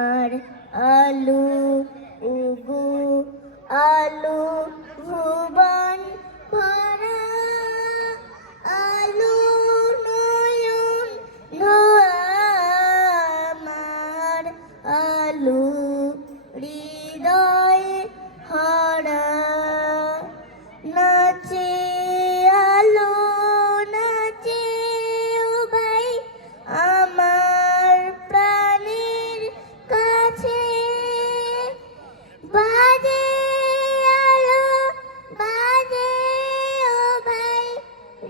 আমার আলু উগু আলু ভুবন ভরা আলু নয়ন আমার আলু হৃদয় হরা নাচে আলো নাচে ও ভাই আমার প্রাণের কাছে বাজে আলো বাজে ও ভাই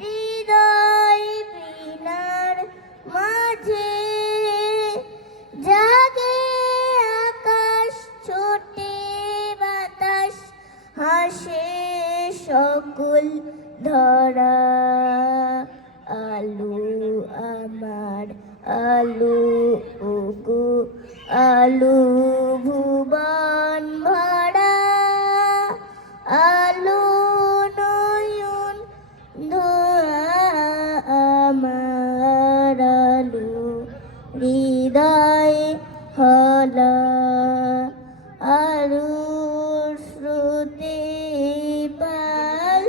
হৃদয় বীণার মাঝে জাগে আকাশ ছোটে বাতাস হাসে সকল ধরা আলু আমার আলু উগু আলু ভুবন ভরা আলু নয়ন ধোয়া আমার আলু হৃদয় হলা আলু শ্রুতি পাল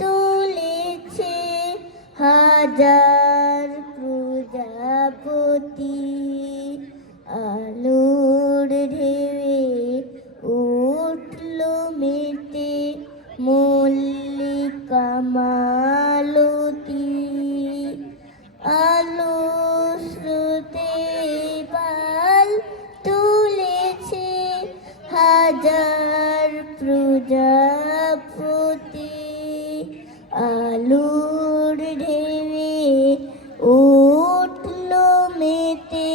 তুলেছে হাজার প্রজাপতি আলুর ঢেউয়ে উঠল মেতে মল্লিকা মালতী আলু শ্রুতি পাল তুলেছে হাজার প্রজাপতি আলুর ঢেউয়ে উঠল মেতে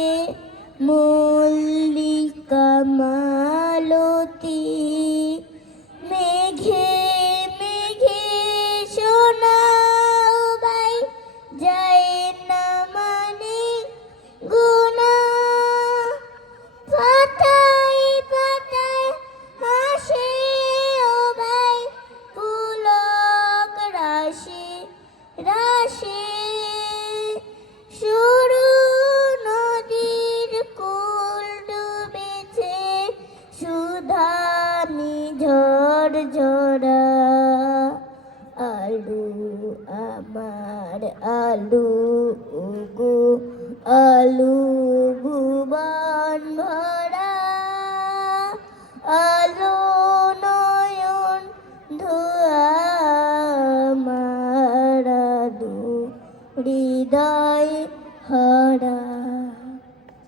মল্লিকা মালতী মেঘে মেঘে শোনাও ভাই যায় না মানে গুনা পাতায় পাতায় হাসে ও ভাই পুলক রাশি রাশি সরু নদীর কুল ডুবেছে সুধানি ঝড় ঝরা আলু আমার আলু উগু আলু ভুবন ভরা আলু নয়ন ধোয়া আমার আলু হৃদয় হরা।